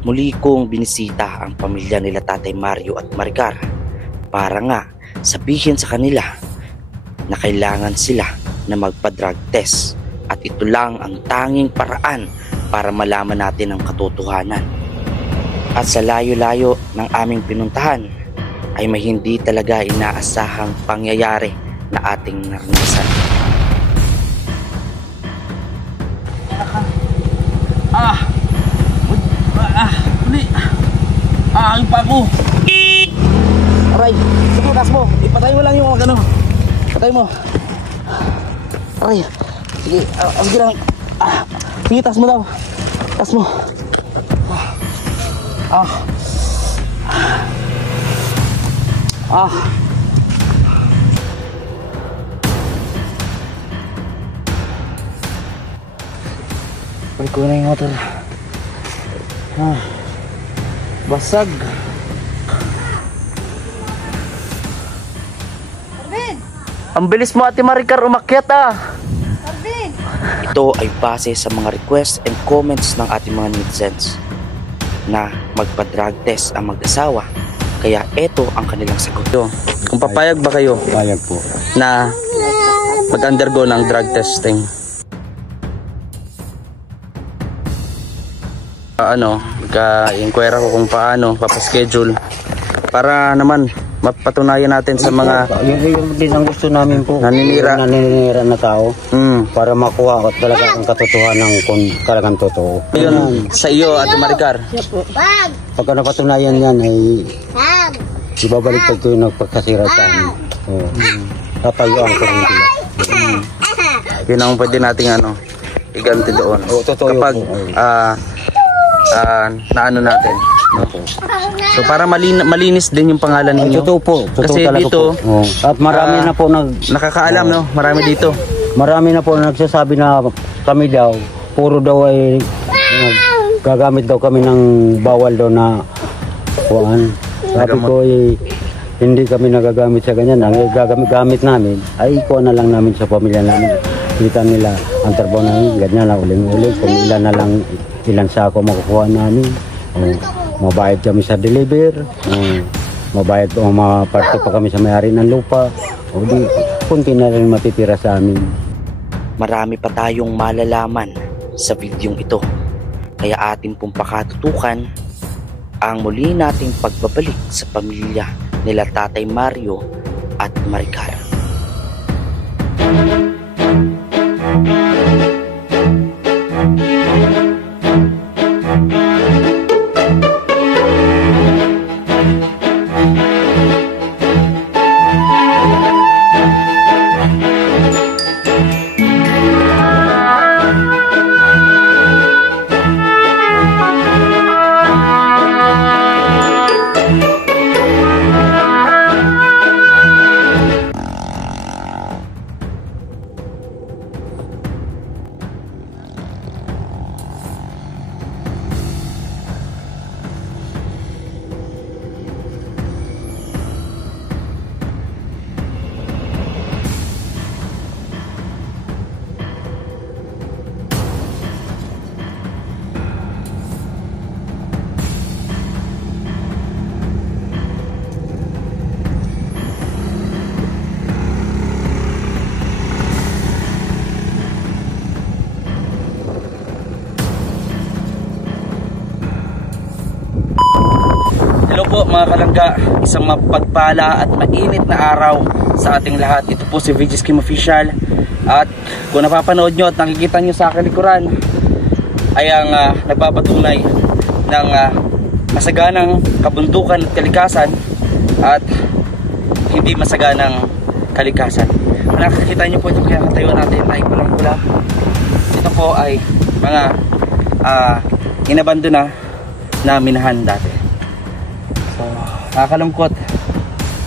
muli kong binisita ang pamilya nila Tatay Mario at Maricar para nga sabihin sa kanila na kailangan sila na magpa-drug test at ito lang ang tanging paraan para malaman natin ang katotohanan. At sa layo-layo ng aming pinuntahan ay may hindi talaga inaasahang pangyayari na ating naranasan. Ang pago. Aray, sige, tas mo. Ipatay mo lang yung ano. Patay mo. Aray. Sige, sige lang. Sige, tas mo daw. Tas mo. Balik ko na yung motor. Basag. Arvin! Ang bilis mo, Ate Maricar, umakyat Arvin! Ito ay base sa mga requests and comments ng ating mga netizens na magpa-drug test ang mag-asawa. Kaya ito ang kanilang sagot. Kung papayag ba kayo? Payag po. Na mag-undergo ng drug testing. Inquire ako kung paano papaschedule para naman mapatunayan natin sa mga yung din ang gusto namin po, naninira na tao, para makuha ko talaga ang katotohanan kung talagang totoo. Yun sa iyo, Ate Maricar. Pagka napatunayan yan ay ibabalik ko yung nagpagkasira sa amin. Tatayuan ko ng sila. Yun ang pwede nating iganti doon. Kapag naano natin. So para malinis din yung pangalan ninyo. Totoo po. Kasi dito po. At marami na po nakakaalam, no? Marami dito. Marami na po nagsasabi na kami daw, puro daw ay gagamit daw kami ng bawal daw na kuan. Sabi ko hindi kami nagagamit sa ganyan. Ang gagamit namin ay kuha na lang namin sa pamilya namin. Kita nila ang trabaho namin, ganyan na uling-uling. Kung ilan na lang, ilan sako makukuha namin. Mabayad kami sa deliver. Mabayad o maparte pa kami sa may-ari ng lupa. O di, kunti na rin matitira sa amin. Marami pa tayong malalaman sa videong ito. Kaya atin pong pakatutukan ang muli nating pagbabalik sa pamilya nila Tatay Mario at Maricar. Hello po mga kalangga, isang mapagpala at mainit na araw sa ating lahat. Ito po si VG Skim Official. At kung napapanood nyo at nakikita nyo sa aking likuran ay ang nagpapatunay ng masaganang kabundukan at kalikasan at hindi masaganang kalikasan. Nakikita nyo po itong kinakatayo natin na ipulang-pula. Ito po ay mga inabandona na minahan dati. So, nakakalungkot.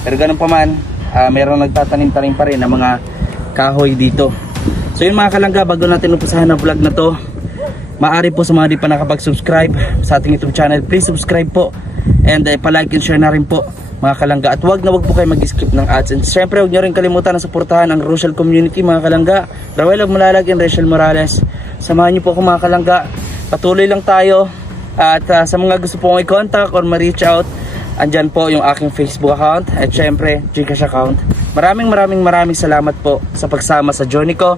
Pero ganun pa man, mayroong nagtatanim-tanim pa rin ng mga kahoy dito. So yun mga kalangga, bago natin umpisahan ang vlog na to, maaari po sa mga di pa nakapag-subscribe sa ating YouTube channel, please subscribe po. And pa-like and share na rin po mga kalangga. At wag po kayo mag-skip ng ads. And syempre huwag nyo rin kalimutan na suportahan ang Rochelle community mga kalangga. Rawel of Malalag and Rachel Morales. Samahan nyo po ako mga kalangga. Patuloy lang tayo At sa mga gusto pong i-contact or ma-reach out, andyan po yung aking Facebook account at syempre Gcash account. Maraming salamat po sa pagsama sa journey ko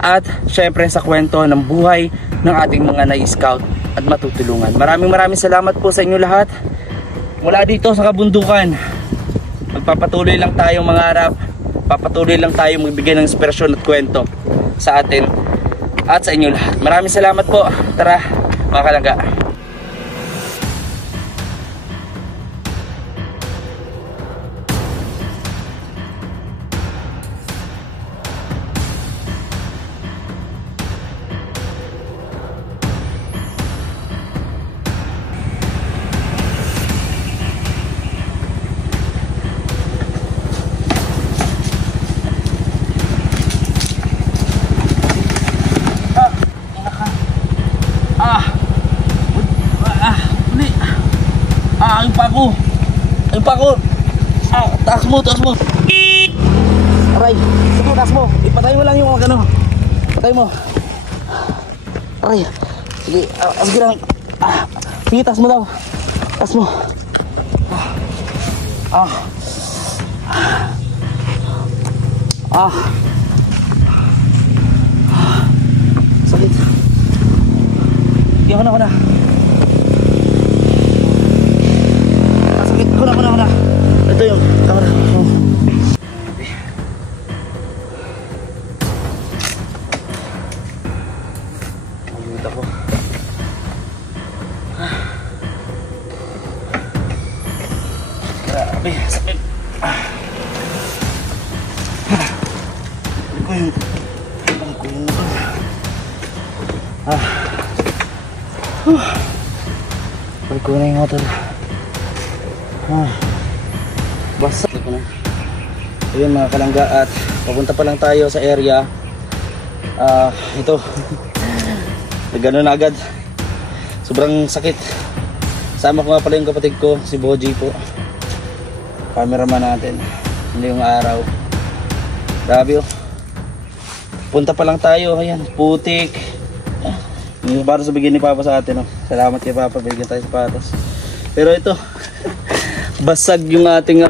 at syempre sa kwento ng buhay ng ating mga na-scout at matutulungan. Maraming salamat po sa inyo lahat. Mula dito sa kabundukan, magpapatuloy lang tayong mangarap, papatuloy lang tayong magbigay ng inspirasyon at kwento sa atin at sa inyo lahat. Maraming salamat po. Tara mga kalangga. Yung pako. Taas mo. Aray, sige, taas mo. Ipatay mo lang yung ano. Patay mo. Aray, sige, sige lang. Sige, taas mo daw. Taas mo. Sakit. Sige, ako na. Kuna. Ito yung kamera. Ayun ako. Grabe, sakit. Ko yun. Balik ko na yung motor. Basta ko na. Ayun mga kalangga, at papunta pa lang tayo sa area. Ito nagano na agad, sobrang sakit. Sama ko nga pala yung kapatid ko, si Boji po, cameraman natin ngayong araw. Grabe punta pa lang tayo. Ayan, putik. Para sa bigyan ni Papa sa atin. Salamat kay Papa, bigyan tayo sapatos. Pero ito basag yung ating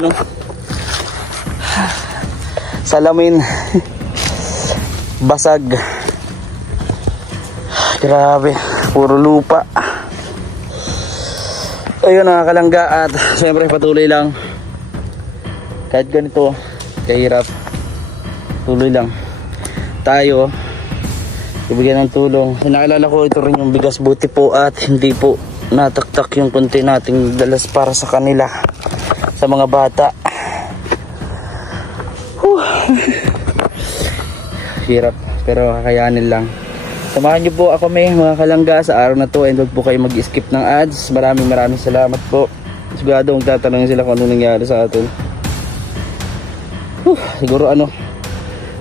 salamin. Basag. Grabe, puro lupa. Ayun mga kalangga, at syempre patuloy lang. Kahit ganito kahirap, tuloy lang tayo ibigyan ng tulong. Naalala ko, ito rin yung bigas, buti po at hindi po nataktak yung konti nating dalas para sa kanila, sa mga bata. Hirap, pero kakayanin lang. Samahan niyo po ako mga kalangga sa araw na to, and huwag po kayo mag-skip ng ads. Maraming salamat po. Sigurado magtatanong sila kung ano nangyari sa atin. Siguro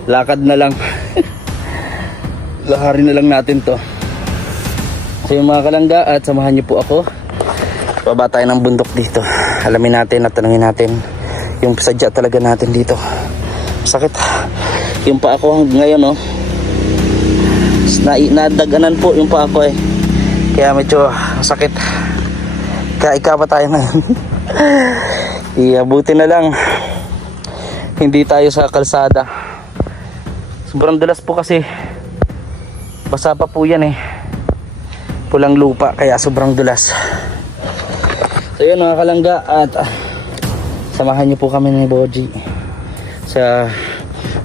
lakad na lang. Laharin na lang natin to. So yung mga kalangga, at samahan niyo po ako. Baba tayo ng bundok dito. Alamin natin at tanungin natin yung sadya talaga natin dito. Sakit yung paa ko ngayon nadaganan po yung paa ko kaya medyo sakit. Kaya ikapa tayo ngayon. Iabuti na lang hindi tayo sa kalsada. Sobrang dulas po kasi basa pa po yan pulang lupa, kaya sobrang dulas. So yun mga kalangga, at samahan niyo po kami ni Boji sa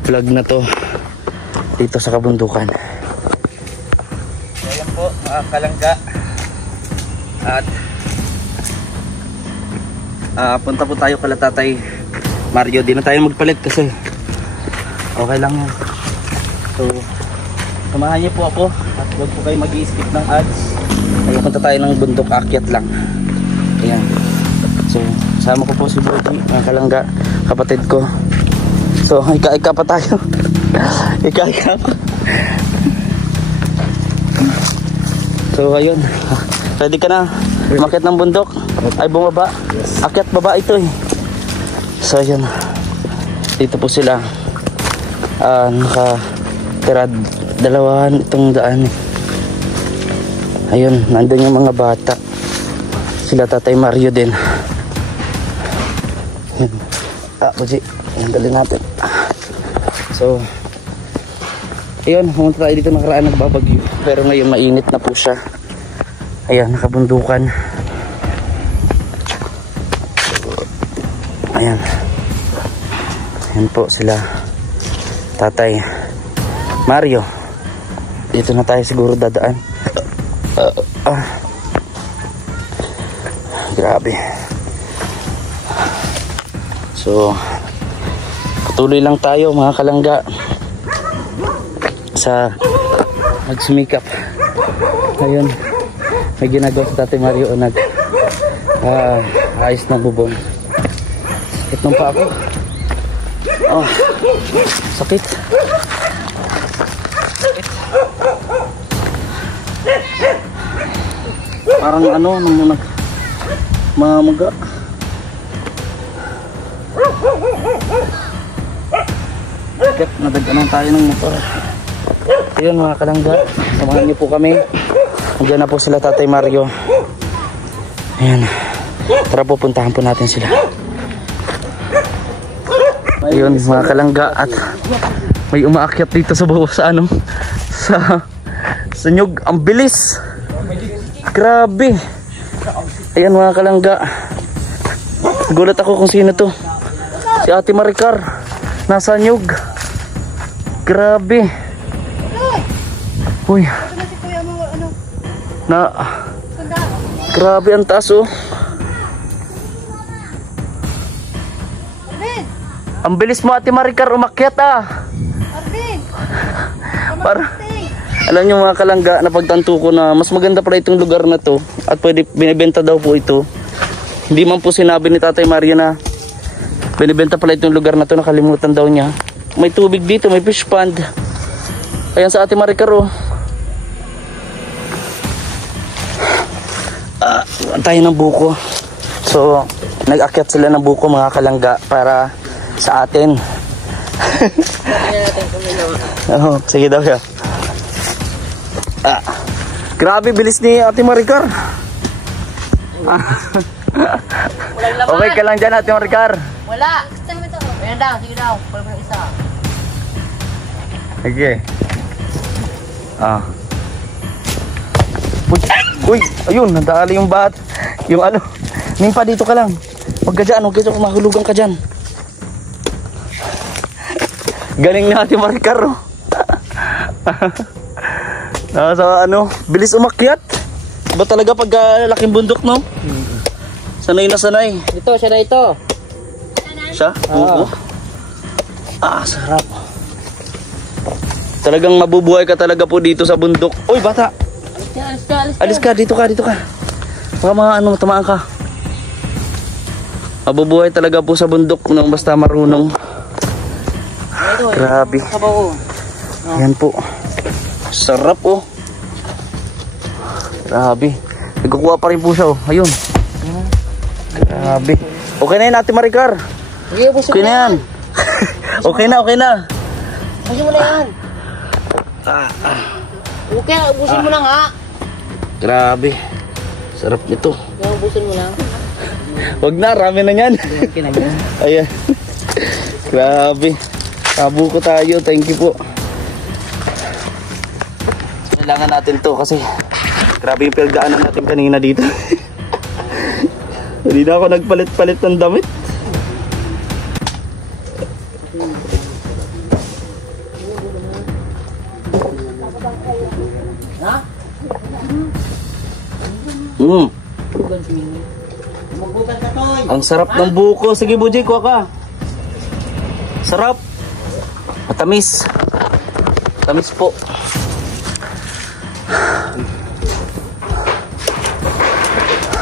vlog na to dito sa kabundukan. So yun po mga kalangga, at punta po tayo kala Tatay Mario. Di na tayo magpalit kasi okay lang yan. So samahan niyo po ako at huwag po kayo mag-i-skip ng ads. Ay, punta tayo ng bundok, akyat lang. Ayan. So sama ko po si Boji, mga kalangga, kapatid ko. So ika-ika pa tayo. Ika-ika pa. So ayun, ready ka na umakyat ng bundok? Ay bumaba? Akyat baba ito So ayun, dito po sila nakatira, dalawahan itong daan. Ayun, nandun yung mga bata. Sila Tatay Mario din. Yan. Buji, handalin natin. So, ayun, pumunta tayo dito nakaraan nagbabagyo. Pero ngayon mainit na po siya. Ayan, nakabundukan. Ayan. Ayan po sila Tatay Mario. Dito na tayo siguro dadaan. Grabe. So, patuloy lang tayo mga kalangga sa magsumikap. Ngayon, may ginagawa sa Tatay Mario o ayos na bubong. Sakit nung pa ako. Oh, sakit. Parang ano, nung mamaga. Sakit, nadaganan tayo ng motor. Ayun mga kalangga, samahan niyo po kami. Andiyan na po sila Tatay Mario. Ayan. Tara po, puntahan po natin sila. Ayun mga kalangga, at may umaakyat dito sa bawah sa ano, sa nyug. Ang bilis. Grabe. Ayan mga kalangga. Gulat ako kung sino to. Si Ate Maricar. Nasa nyug. Grabe. Uy. Grabe ang taas oh. Ang bilis mo Ate Maricar umakyat ah. Para, alam nyo mga kalangga, napagtanto ko na mas maganda pala itong lugar na to. At pwede binibenta daw po ito. Hindi man po sinabi ni Tatay Mario na binibenta pala itong lugar na to. Nakalimutan daw niya. May tubig dito, may fish pond. Ayan sa Ate Maricar oh. Tayo ng buko. So nag-akyat sila ng buko mga kalangga para sa atin. Oh, sige daw siya. Grabe bilis ni Ate Maricar. Okay ka lang dyan Ate Maricar. Wala. Ayan daw, sige daw. Pwede mo isa. Sige. Uy, ayun, nadali yung bat. Yung ano, Nimpa dito ka lang. Huwag ka dyan, huwag ka dyan, mahulugan ka dyan. Galing na Ate Maricar, oh. Nasa ano, bilis umakyat. Ba talaga pag laking bundok, no? Sanay na sanay. Ito, siya na ito. Siya? Oo. Sarap. Talagang mabubuhay ka talaga po dito sa bundok. Uy, bata. Alis ka, dito ka, dito ka. Baka mga ano, tamaan ka. Mabubuhay talaga po sa bundok nung basta marunong. Grabe. Yan po. Sarap oh. Grabe. Nagkukuha pa rin po siya oh. Ayun. Grabe. Okay na yun Ate Maricar. Okay na yan. Okay na, okay na. Ubusin mo na yan. Okay, ubusin mo na nga. Grabe. Sarap nito. Ubusin mo lang. Wag na, rami na yan. Ayan. Grabe. Kabu ko tayo. Thank you po. Kailangan natin to kasi grabe yung pinagdaanan natin kanina dito. Hindi na ako nagpalit-palit ng damit. Ang sarap ng buko. Sige Buji, kuha ka. Sarap. Matamis. Matamis po.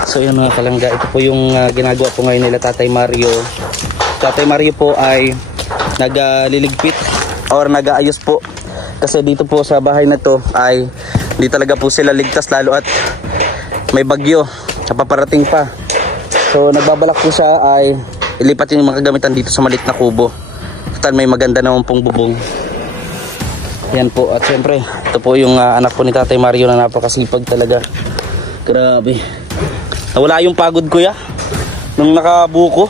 So yun mga kalangga, ito po yung ginagawa po ngayon nila Tatay Mario. Tatay Mario po ay nagliligpit or nag-aayos po. Kasi dito po sa bahay na to ay hindi talaga po sila ligtas lalo at may bagyo na paparating pa. So nagbabalak po siya ay ilipat yung mga kagamitan dito sa maliit na kubo. Total may maganda naman pong bubong. Yan po, at syempre ito po yung anak po ni Tatay Mario na napakasipag talaga. Grabe. Nawala yung pagod kuya nung nakabuko.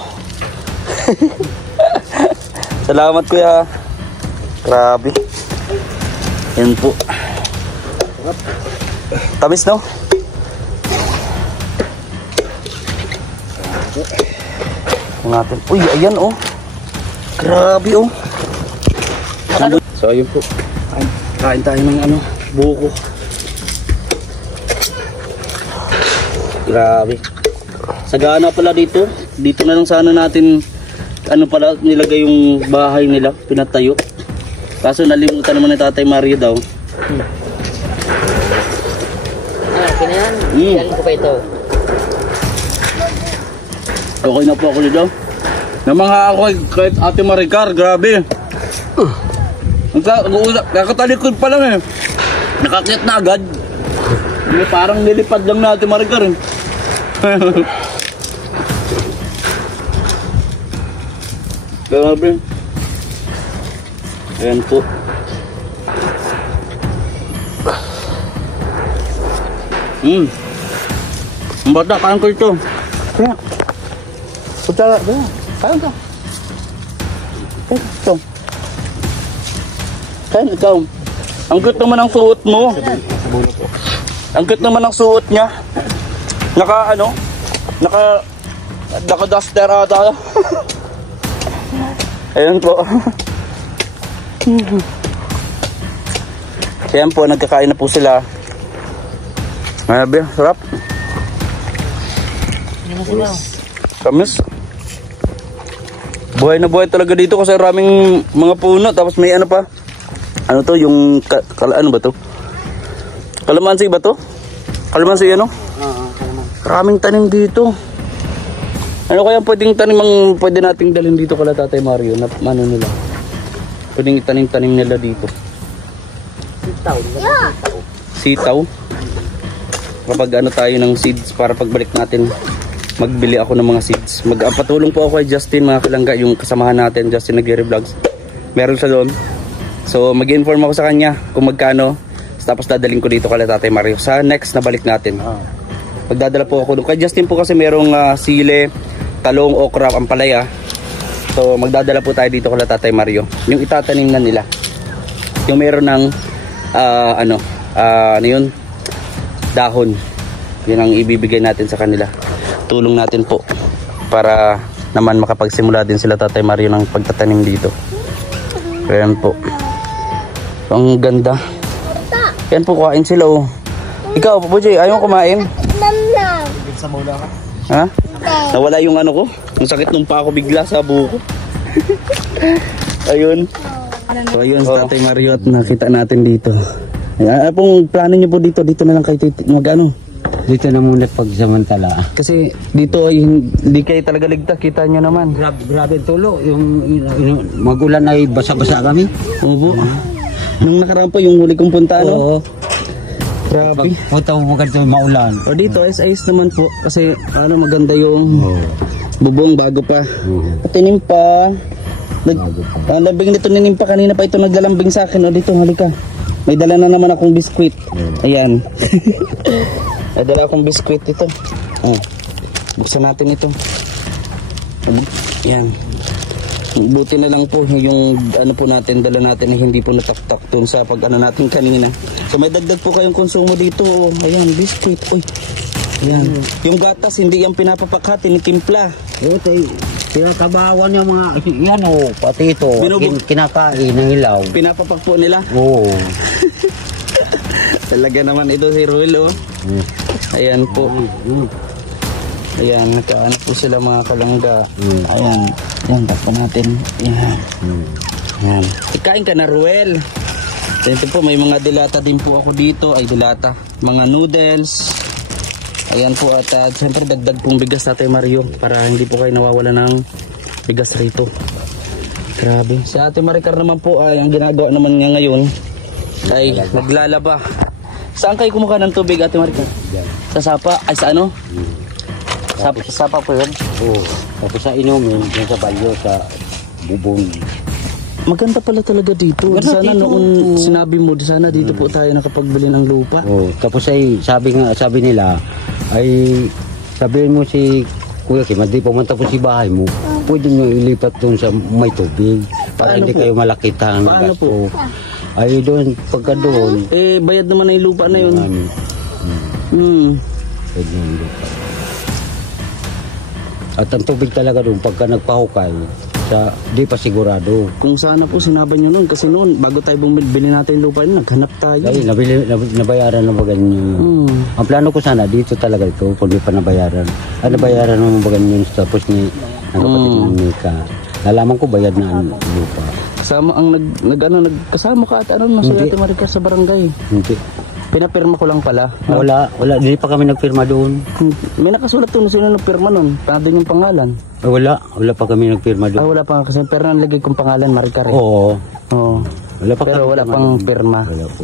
Salamat kuya. Grabe. Yan po. Tamis no? Natin. Uy, ayan oh. Grabe oh. So ayun po. Kain tayo ng ano, buko. Grabe. Sagana pala dito. Dito na lang sana natin ano pala nilagay yung bahay nila, pinatayo. Kaso nalimutan naman ni Tatay Mario daw. Kinayan. Yan ko pa ito. Okay na po ako dito. Namangha ako kahit Ate Maricar, grabe. Kakatalikod pa lang eh. Nakakyat na agad. Parang nilipad lang na Ate Maricar eh. Grabe. Ayan po. Ang bata, kain ko ito. Kaya. Kutsara, kaya. Kain ka. Kain ito. Kain ikaw. Ang cute naman ang suot mo. Ang cute naman ang suot niya. Naka-duster ata. Ayun po. Ayan po, nagkakain na po sila. Grabe, sarap. Kamis. Buhay na buhay talaga dito kasi maraming mga puno. Tapos may ano pa. Ano to, yung ano ba to? Kalamansi ba to? Kalamansi ano? Maraming tanim dito. Ano kaya pwedeng tanim ang pwede nating dalhin dito kala Tatay Mario na ano nila? Pwedeng itanim-tanim nila dito. Sitaw. Kapag ano tayo ng seeds para pagbalik natin, magbili ako ng mga seeds. Patulong po ako kay Justin, mga kalangga, yung kasamahan natin, Justin Nagre-Vlogs. Meron siya doon. So mag-inform ako sa kanya kung magkano. Tapos dadaling ko dito kala Tatay Mario sa next na balik natin. Magdadala po ako doon. Kay Justin po kasi merong sile, talong, okra, ampalaya. So magdadala po tayo dito kala Tatay Mario. Yung itatanim na nila. Yung meron ng ano yun? Dahon. Yun ang ibibigay natin sa kanila. Tulong natin po para naman makapagsimula din sila Tatay Mario ng pagtatanim dito. Ayan po. Ang ganda. Yan po, kain sila oh. Ikaw, Pupuji, ayaw kumain? Ha? Nawala yung ano ko. Ang sakit nung pa ako bigla sa buko. Ayun. So ayun, Tatay Mario at nakita natin dito. Ano pong plano nyo po dito? Dito na lang kayo mag-ano? Dito na muna pagsamantala. Kasi dito ay hindi kayo talaga ligtas. Kita nyo naman. Grabe tulo. Yung magulan ay basa-basa kami. Opo. Nung nakaraan po yung huli kong punta, no? Oo. Grabe. Punta mo ito maulan. O dito, ayos naman po. Kasi ano, maganda yung bubong bago pa. At tinim pa. Labing nito ninim pa. Kanina pa ito naglalambing sa akin. O dito, halika. May dala na naman akong biskwit. Ayan. May dala akong biskwit ito. Buksan natin ito. Ayan. Buti na lang po yung ano po natin, dala natin na hindi po natok-tok dun sa pag ano natin kanina. So may dagdag po kayong konsumo dito. Ayan, biscuit. Uy. Ayan. Yung gatas, hindi yung pinapapak, tinitimpla. Pinakabawan yung mga, yan o, pati ito, kinakain ng ilaw. Pinapapak po nila? Oo. Talaga naman ito si Ruel oh. Ayan po. Ayan, nakaano po sila mga kalangga. Ayan. Ayan, tapos natin. Ayan. Ayan. Ikain ka na, Ruel. Ito po, may mga dilata din po ako dito. Ay, dilata. Mga noodles. Ayan po, at siyempre dagdag pong bigas Tatay Mario para hindi po kayo nawawala ng bigas rito. Grabe. Si Ate Maricar naman po, ay ang ginagawa naman niya ngayon ay naglalaba. Saan kayo kumuha ng tubig, Ate Maricar? Sa sapa? Ay, sa ano? Sapa po yun? Oo. Tapos sa inumin, yung sa balyo, sa bubong. Maganda pala talaga dito. Sana dito, noon sinabi mo, sana dito po tayo nakapagbili ng lupa. Oo. Tapos ay sabi nila ay sabihin mo si Kuya Kim, hindi pumunta po si bahay mo, pwede nyo ilipat doon sa may tubig para hindi kayo malakitan ng Paano gasto. Ay doon, pagka doon, bayad naman na yung lupa na yun. Pwede yung lupa. At ang tubig talaga doon, pagka nagpahukay, di pa sigurado. Kung sana po sinaban nyo noon, kasi noon, bago tayo bumili natin yung lupa yun, naghanap tayo. Ay, nabayaran na ba ganyan? Ang plano ko sana, dito talaga ito, kung di pa nabayaran. Nabayaran naman ba ganyan tapos ni ang kapatid ng Mika. Nalaman ko bayad na ang lupa. Kasama ang nagkasama ka at ano sa Ate Maricas sa barangay. Hindi. Pinapirma ko lang pala. Wala, hindi pa kami nagpirma doon. May nakasulat doon, sino nagpirma noon? Doon yung pangalan. Wala pa kami nagpirma doon. Wala pa kasi pero nalagay kong pangalan Maricas. Oo. Wala pa pero wala pang pirma. Wala po.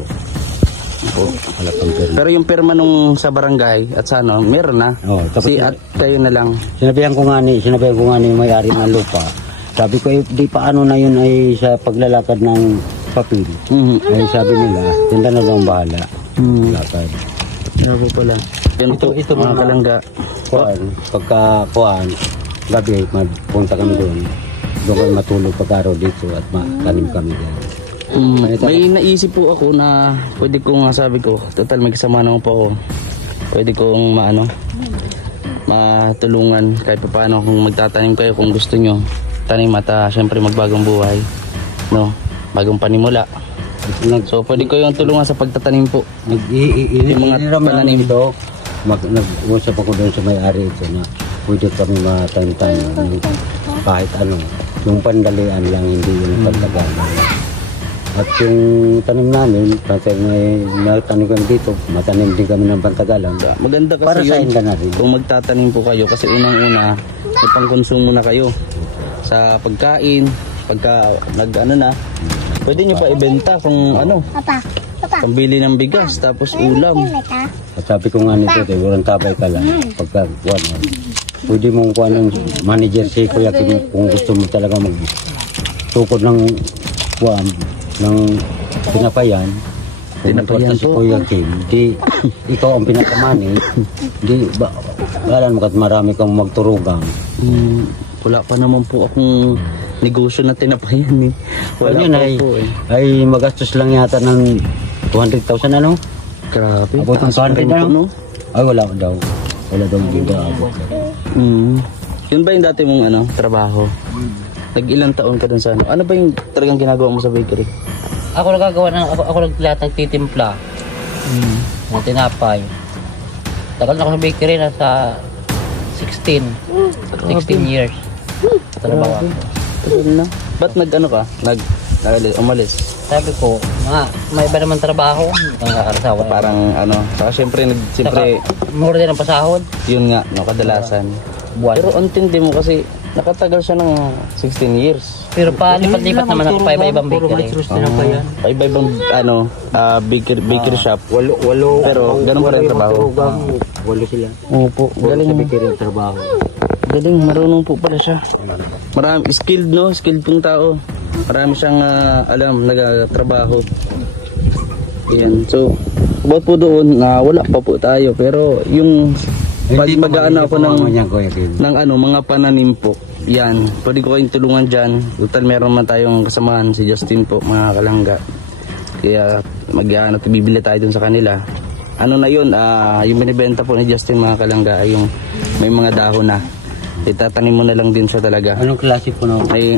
Wala pang pirma. Pero yung pirma nung sa barangay at sa ano, meron na. At kayo na lang. Sinabihan ko nga ni yung may-ari ng lupa. Sabi ko, di paano na yun ay sa paglalakad ng papel. Ay sabi nila, tinda na daw ang bahala. Lakad. Ano po pala? Yan po, ito mga kalangga. Pagka gabi, magpunta kami doon. Doon kami matulog pagkaraw dito at makanim kami dyan. May naisip po ako na pwede kong, sabi ko, total may kasama naman po ako. Pwede kong matulungan kahit pa paano kung magtatanim kayo kung gusto nyo. Tanim at syempre magbagong buhay. No? Bagong panimula. So pwede ko yung tulungan sa pagtatanim po. Yung mga pananim ito, nag-usap ako doon sa may-ari ito na pwede kami matanim-tanim kahit ano. Yung pandalian lang, hindi yung pagtagalan. At yung tanim namin, may tanim kami dito, matanim din kami ng pantagalan. Maganda kasi para sa inda na rin. Kung magtatanim po kayo, kasi unang-una, may pangkonsumo na kayo. Sa pagkain, pagka pwede nyo pa ibenta kung pambili ng bigas, tapos ulam. At sabi ko nga nito, walang tabay ka lang. Pagka, pwede mong kuha ng manager si Kuya Kim kung gusto mo talaga magtukod ng pinapayan. Pinapayan si Kuya Kim, di ikaw ang pinakamani, di alam mo kat marami kang magturugang. Wala pa naman po akong negosyo na tinapayan eh. Wala pa po eh. Ay magastos lang yata ng 200,000 ano? Grabe. Abot ng 200 na no? Ay wala daw. Wala daw dito abot. Yun ba yung dati mong trabaho? Nag-ilang taon ka dun sa ano? Ano ba yung talagang ginagawa mo sa bakery? Ako nagtitimpla. Ng tinapay. Tagal na ako sa bakery, nasa 16 years. Trabaho ako. Na? Ba't umalis? Sabi ko, may iba naman trabaho. Nakakasawa. Parang saka syempre mura din ang pasahod. Yun nga, kadalasan. Buwan. Pero untindi mo kasi nakatagal siya ng 16 years. Pero palipat-lipat naman ako pa iba-ibang bakery. Iba-ibang bakery shop. Walo. Pero ganun pa rin trabaho. Walo sila. Opo, galing sa bakery ang trabaho. Galing, marunong po pala siya. Marami, skilled pong tao. Marami siyang nagtrabaho. Yan, so, about po doon, wala pa po tayo. Pero yung mag-aano ako ng mga pananim po. Yan, pwede ko kayong tulungan dyan. Total, meron man tayong kasamahan, si Justin po, mga kalangga. Kaya bibili tayo dun sa kanila. Ano na yun, yung binibenta po ni Justin, mga kalangga, ay yung may mga dahon na. Itatanim mo na lang din siya talaga. Anong klase po na? May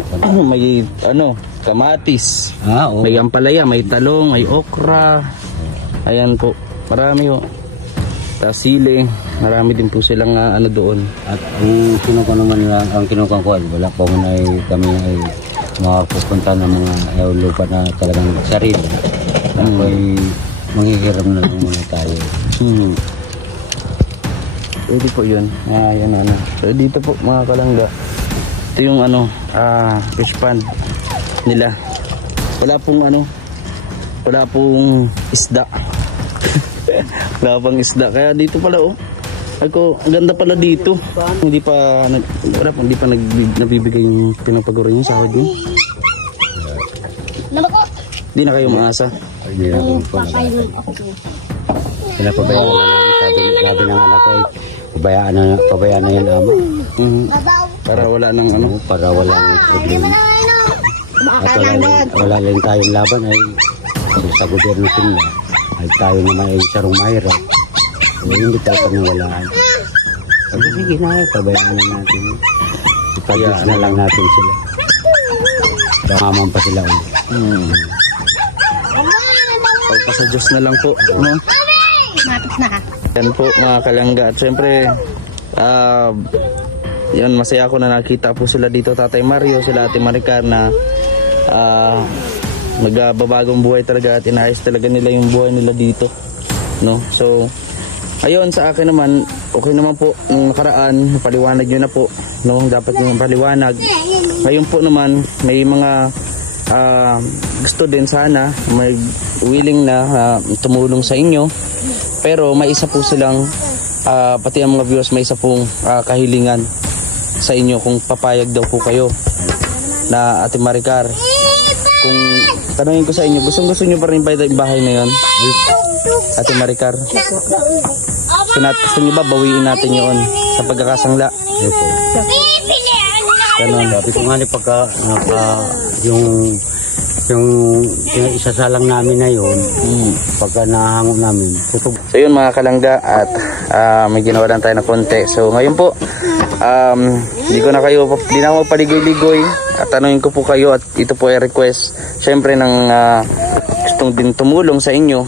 kamatis. Oo. May ampalaya, may talong, may okra. Ayan po. Marami po. Tasile. Marami din po silang doon. At ang kinukuha naman lang, ang kinukuha ko, wala pa muna kami ay makapupunta ng mga lupa na talagang sarili. Ako ay manghihiram na lang muna tayo. Pwede po yun. Ayan So dito po mga kalangga. Ito yung fish pond nila. Wala pong isda. Wala pang isda. Kaya dito pala ang ganda pala dito. Hindi pa nabibigay yung pinapaguro yung sahod niyo. Hindi na kayo maasa. Hindi na po. Pinapabayaran na namin. Sabi ng anak ko pabayaan na yan ama. Para wala nang ano. Para wala nang problema. At wala lang tayong laban ay sa gobyerno sila ay tayo naman ay sarong mahirap. Hindi tayo panawalaan. Sabi, sige na, pabayaan na natin. Ipag-is na lang natin sila. Damaman pa sila ulit. Pagpasa Diyos na lang po. No? Yan po mga kalangga. At syempre, yan, masaya ako na nakita po sila dito, Tatay Mario, sila Ate Maricar na nagbabagong buhay talaga at inayos talaga nila yung buhay nila dito. No? So, ayun, sa akin naman, okay naman po nung nakaraan, paliwanag nyo na po, no? Dapat yung paliwanag. Ngayon po naman, may mga gusto din sana, may willing na tumulong sa inyo. Pero may isa po silang, pati ang mga viewers, may isa pong kahilingan sa inyo kung papayag daw po kayo na Ate Maricar. Kung tanungin ko sa inyo, gusto nyo pa rin ba yung bahay na yun? Ate Maricar? Gusto nyo ba bawiin natin yun sa pagkakasangla? Ganun. Sabi ko nga pagka yung isasalang namin na yun, pagka nahango namin. So yun mga kalangga, at may ginawa lang tayo na konti. So ngayon po, hindi na ako magpaligoy-ligoy at tanungin ko po kayo, at ito po ay request syempre ng gustong din tumulong sa inyo,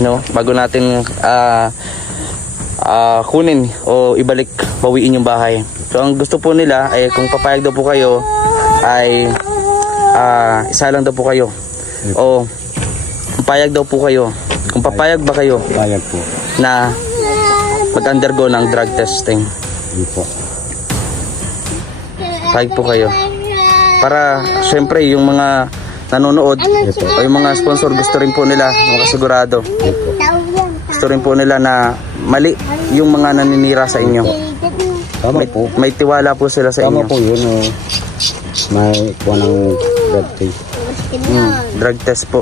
no, bago natin kunin o ibalik, bawiin yung bahay. So ang gusto po nila ay kung papayag daw po kayo ay isa lang daw po kayo, o papayag daw po kayo, kung papayag ba kayo Payag po na mag-undergo ng drug testing. po. Payag po kayo para syempre yung mga nanonood o yung mga sponsor gusto rin po nila makasigurado, gusto rin po nila na mali yung mga naninira sa inyo. Tama po. May tiwala po sila sa inyo. Tama po yun. May kuha ng drug test. Drug test po.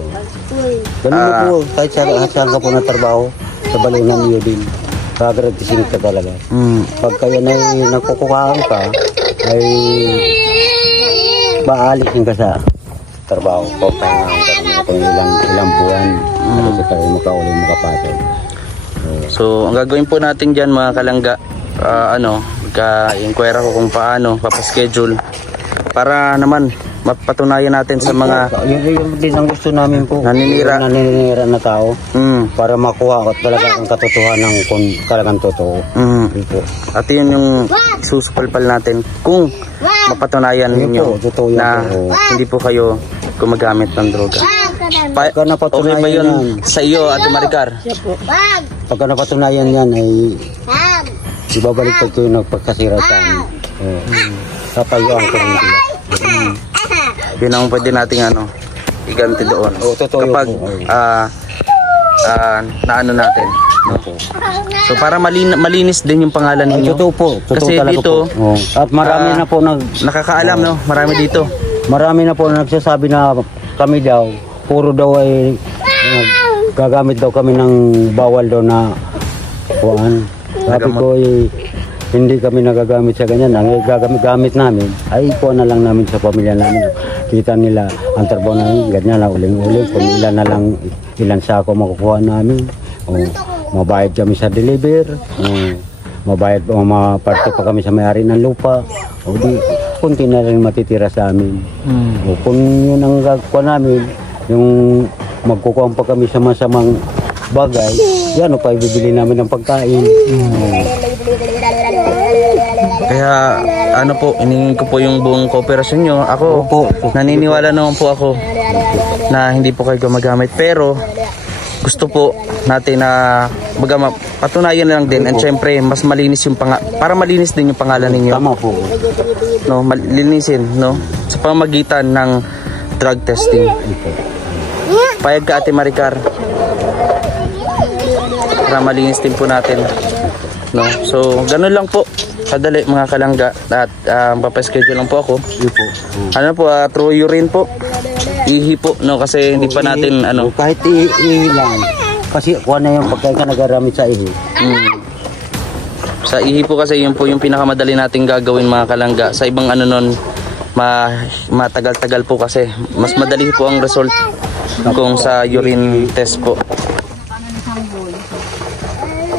Ganun po, kahit saan ka po na trabaho, sa balunan niyo din. Kag-drug testing ka talaga. Pag kaya na nakukuhaan ka, ay maalisin ka sa trabaho ko. Kung ilang buwan, kasi tayo makauling makapatid. So ang gagawin po natin dyan mga kalangga, ka-inquire ako kung paano papaschedule para naman mapatunayan natin sa mga yun din ang gusto namin po, naninira na tao, para makuha talaga ang katotohanan kung talagang totoo. At yun yung susupalpal natin kung mapatunayan ninyo na hindi po kayo gumagamit ng droga. Okay ba yun sa iyo, Ate Maricar? Pagka napatunayan yan ay ibabalik ko yung nagpagkasira sa amin. Tatayuan ko rin sila. Yun ang pwede nating iganti doon. Kapag naano natin. So para malinis din yung pangalan ninyo. Totoo po. Kasi dito po. At marami na po nakakaalam, no? Marami dito. Marami na po nagsasabi na kami daw, puro daw ay gagamit daw kami ng bawal daw na kuhaan. Sabi ko hindi kami nagagamit sa ganyan. Ang gagamit namin ay kuha na lang namin sa pamilya namin. Kita nila ang trabaho namin, ganyan lang uling-uling. Kung ilan na lang, ilan sako makukuha namin. Mabayad kami sa deliver. Mabayad o maparte pa kami sa may-ari ng lupa. O di, kunti na rin matitira sa amin. O kung yun ang gagawin namin, yung magkukuha pa kami sa masamang bagay, yan o pa ibibili namin ng pagkain. Kaya iningin ko po yung buong kooperasyon nyo. Ako, naniniwala naman po ako na hindi po kayo gumagamit. Pero gusto po natin na patunayan lang din. And syempre, mas malinis yung para malinis din yung pangalan ninyo. Tama po. No, malinisin, no? Sa pamamagitan ng drug testing. Payag ka, Ate Maricar, para malinis din po natin, no? So ganun lang po kadali mga kalangga. At papaschedule lang po ako. Through urine po, ihi po, no? Kasi hindi pa natin kahit ihi lang, kasi kuha na yung pagkain ka nagaramit sa ihi. Sa Sa ihi po kasi yun po yung pinakamadali nating gagawin mga kalangga. Sa ibang ano nun, matagal-tagal po kasi. Mas madali po ang result kung sa urine test po.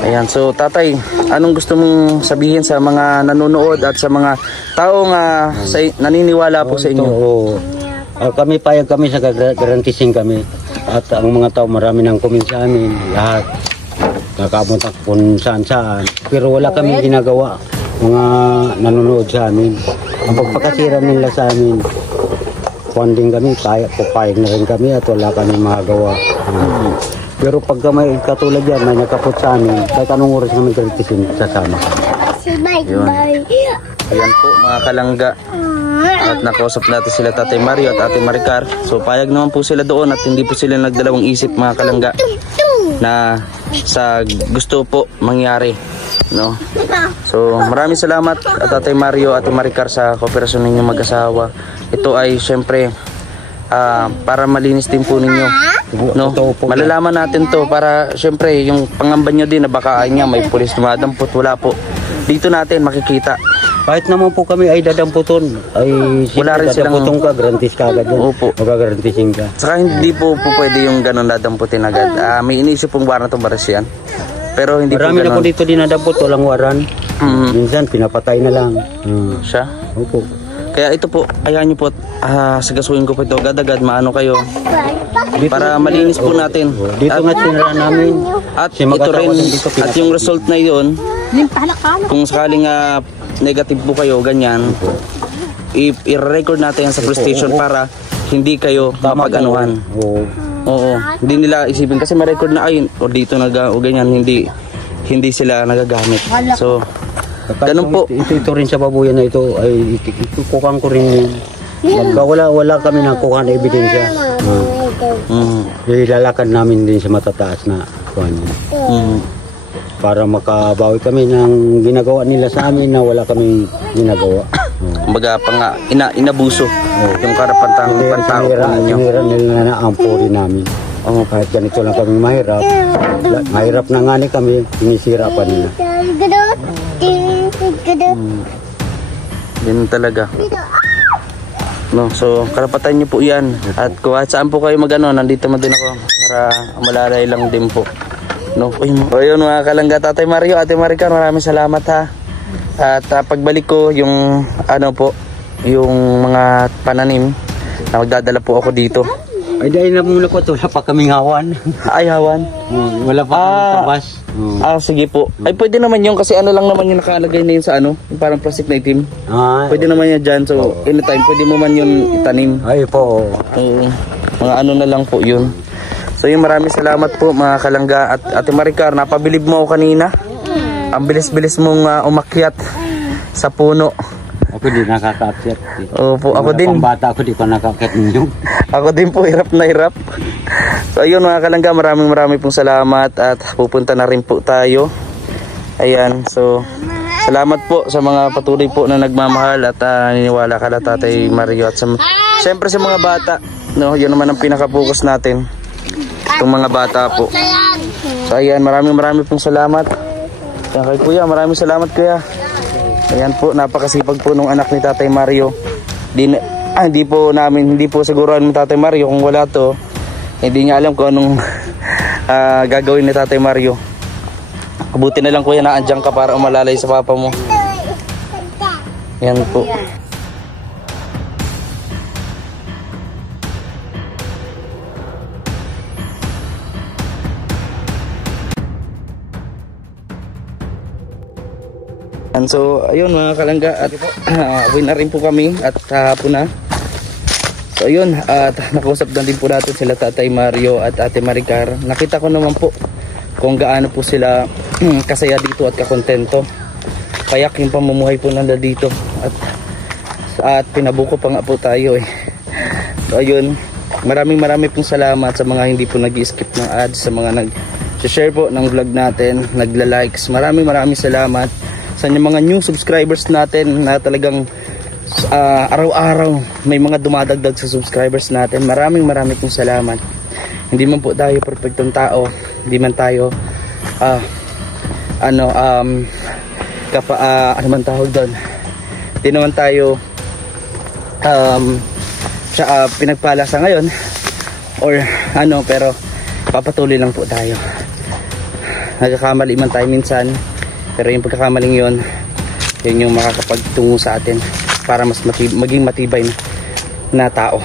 Ayan, so tatay, anong gusto mong sabihin sa mga nanonood at sa mga taong naniniwala po sa inyo? Kami payag kami sa garantising kami. At ang mga tao marami nang comment sa amin. Lahat nakapunta kung saan-saan. Pero wala kami ginagawa. Mga nanonood sa amin. Ang pagpakasira nila sa amin, funding kami, payag na rin kami at wala kami magagawa. Pero pagka may katulad yan, may nakapot sa amin, kahit anong oras namin kritisin, sasama. Yun. Ayan po mga kalangga. At nakausap natin sila Tatay Mario at Ate Maricar. So payag naman po sila doon at hindi po sila nagdalawang isip mga kalangga na sa gusto po mangyari, no? So maraming salamat at Tatay Mario at Ate Maricar sa kooperasyon ninyo mag-asawa. Ito ay syempre para malinis din po ninyo, no? Malalaman natin to para syempre yung pangamba nyo din na baka niya may pulis dumadampot, wala po. Dito natin makikita. Kahit naman po kami ay dadamputon, ay wala rin silang dadamputong ka, garantis ka agad yun. Opo. Magagarantisin ka. Saka hindi po pwede yung ganun dadamputin agad. May inisip pong warrant of arrest yan. Pero hindi marami po ganun. na po dito dinadampot, walang waran. Minsan pinapatay na lang. Siya? Opo. Kaya ito po, ayahan nyo po, sagasuhin ko po ito, agad-agad, maano kayo. Para malinis po natin. Dito nga tinira namin. At ito rin, at yung result na yun, kung sakaling negative po kayo, ganyan, i-record natin sa police station para hindi kayo mapag-anuhan. Oo. Hindi nila isipin kasi ma-record na ayun, o dito o ganyan, hindi sila nagagamit. So, ganun po. Ito rin sa babuyan na ito ay ikukukan ko rin. Wala kami nakukuha na ebidensya. Ilalakad namin din sa matataas na kuhan. Para makabawi kami ng ginagawa nila sa amin na wala kaming ginagawa. Kumbaga inabuso yung karapatang pantao ninyo. Sinira nila na ang puri namin. Kahit ganito lang kami mahirap. Mahirap na nga ni kami, sinisira pa nila. Yan talaga. No, so karapatan niyo po 'yan. At kahit saan po kayo magano, nandito man din ako para malalay lang din po. No, ayun mga kalangga, Tatay Mario, Ate Maricar, maraming salamat ha. At pagbalik ko yung yung mga pananim na magdadala po ako dito. Ay dahil na muna po ito, wala pa kaming hawan. Ay hawan? Wala pa kaming tabas. Sige po. Ay pwede naman yun kasi ano lang naman yung nakalagay na yun sa yung parang plastic na itim. Pwede naman yan dyan. So anytime pwede mo man yun itanim. Ay po. Mga ano na lang po yun. So yung maraming salamat po mga kalangga. At Ate Maricar, napabilib mo ako kanina. Ang bilis-bilis mong umakyat sa puno. Ako din nakaka-akyat. Opo, ako din. Pambata ako di pa nakaka-akyat ninyo. Ako din po, hirap na hirap. So ayun mga kalangga, maraming pong salamat. At pupunta na rin po tayo. Ayan, so salamat po sa mga patuloy po na nagmamahal. At naniniwala ka na Tatay Mario. At siyempre sa mga bata, no, yun naman ang pinaka-focus natin. Itong mga bata po. So ayan, maraming pong salamat. Kay Kuya, maraming salamat Kuya. Ayan po, napakasipag po nung anak ni Tatay Mario. Hindi po siguruhan ng Tatay Mario kung wala to. Hindi niya alam kung anong gagawin ni Tatay Mario. Kabuti na lang Kuya na andyan ka para umalalay sa papa mo. Ayan po. So ayun mga kalangga, at uwi na rin po kami at hapon na. So ayun, at nakausap na din po natin sila Tatay Mario at Ate Maricar. Nakita ko naman po kung gaano po sila kasaya dito at kakontento. Kayak yung pamumuhay po nila dito. At pinabuko pa nga po tayo eh. So ayun, maraming pong salamat sa mga hindi po nag-skip ng ads, sa mga nag-share po ng vlog natin, nagla-likes. Maraming salamat sa mga new subscribers natin na talagang araw-araw may mga dumadagdag sa subscribers natin. Maraming pong salamat. Hindi man po tayo perfectong tao, hindi man tayo ano man tawag doon, di naman tayo pinagpala sa ngayon or ano, pero papatuloy lang po tayo. Nagkakamali man tayo minsan, pero yung pagkakamaling yun yung makakapagtungo sa atin para mas maging matibay na tao.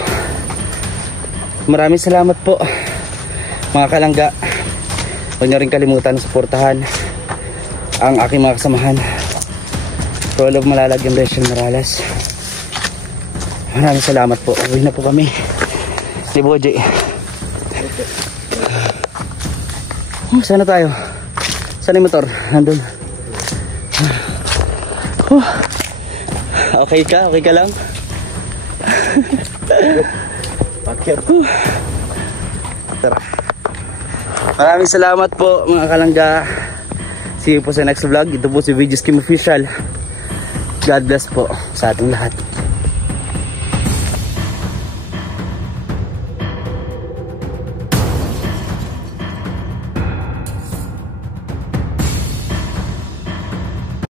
Maraming salamat po mga kalangga. Huwag nyo rin kalimutan na suportahan ang aking mga kasamahan. Roll of Malalag and Rachel Morales. Maraming salamat po. Uwi na po kami ni Boje. Sana tayo. Saan yung motor? Nandun. Okay ka? Okay ka lang? Tara. Maraming salamat po mga kalangga. See you po sa next vlog. Ito po si VJ's Kim Official. God bless po sa ating lahat.